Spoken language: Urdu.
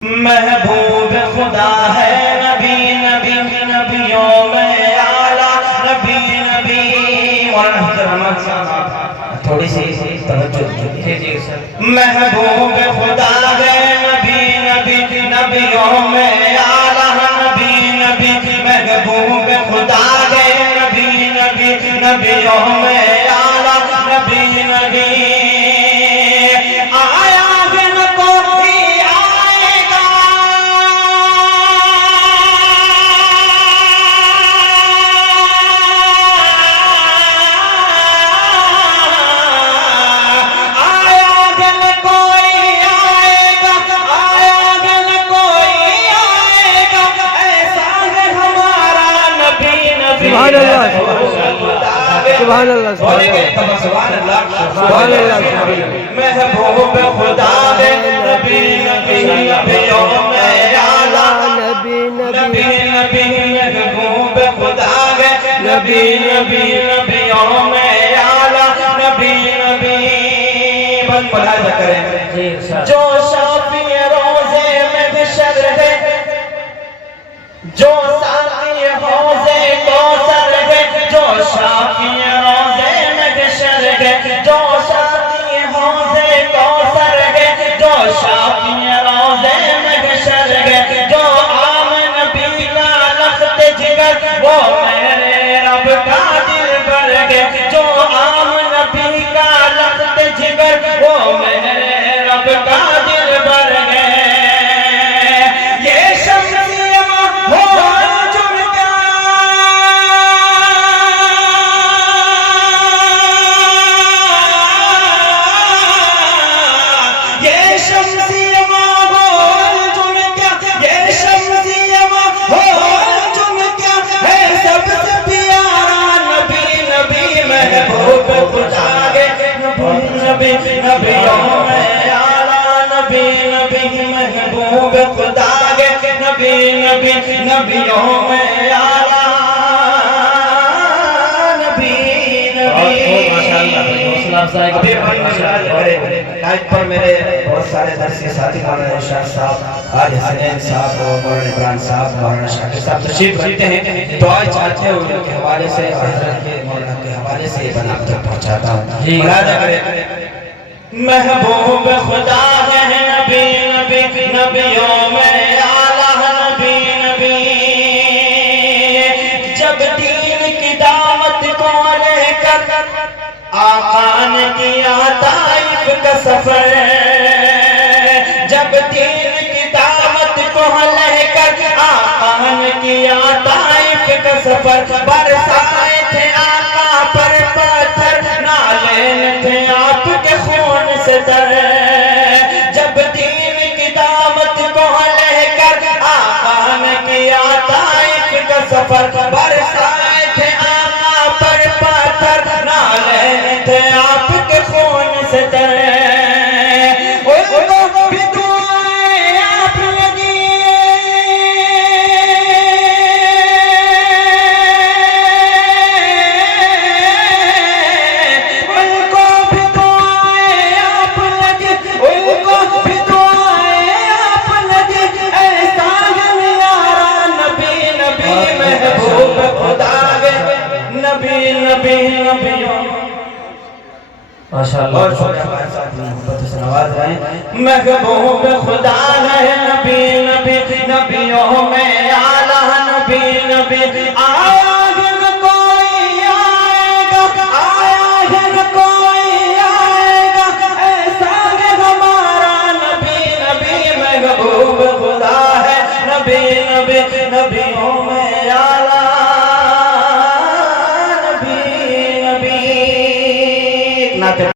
محبوب خدا ہے نبی نبی نبیوں میں اعلیٰ نبی نبی تھوڑی سی توجہ محبوب خدا ہے نبی نبی نبیوں میں اعلیٰ نبی نبی محبوب خدا ہے نبی نبی نبیوں میں اعلیٰ نبی نبی سبحان اللہ سبحان اللہ سبحان اللہ محبوب خدا ہے نبی نبی نبیوں میں اعلیٰ نبی نبی نبی محبوب خدا ہے نبی نبی نبیوں میں اعلیٰ نبی نبی بس ملاحظہ کریں جو شافی روزے میں بشر ہے جو ساقی حوضے کوثر ہے جو شافی روزے میں بشر ہے جو ساقی حوضے کوثر ہے جو شافی روزے میں بشر ہے جو عام نبی کا لخت جگر وہ میرے رب کا دل بر ہے جو عام نبی کا لخت جگر وہ میرے رب کا دل بر ہے نبیوں میں اعلیٰ نبی نبی محبوب خدا ہے نبی نبی نبیوں میں اعلیٰ نبی نبی لائٹ پر میرے بہت سارے درسی ساتھی مولانا ارشاد صاحب آج حسین صاحب مولانا عمران صاحب مولانا شاکر صاحب تشریف رکھتے ہیں دعائیں چاہتے ہیں ان کے حوالے سے اور حضرت کے مولانا کے حوالے سے یہ بنا تک پہنچاتا ہوں ملاحظہ کریں محبوب خدا ہے نبی نبی نبیوں میں اعلیٰ نبی نبی جب دین کی دعوت کو لے کر آقا نے کیا طائف کا سفر جب دین کی دعوت کو لے کر آقا نے کیا طائف کا سفر برسائے تھے آقا پر پتھر نالین تھے آپ کے خون سے تر جب دین کی دعوت کو لے کر آقا نے کیا طائف کا سفر برسائے تھے آقا پر پتھر نالین تھے آپ کے خون سے تر اور محبوب خدا ہے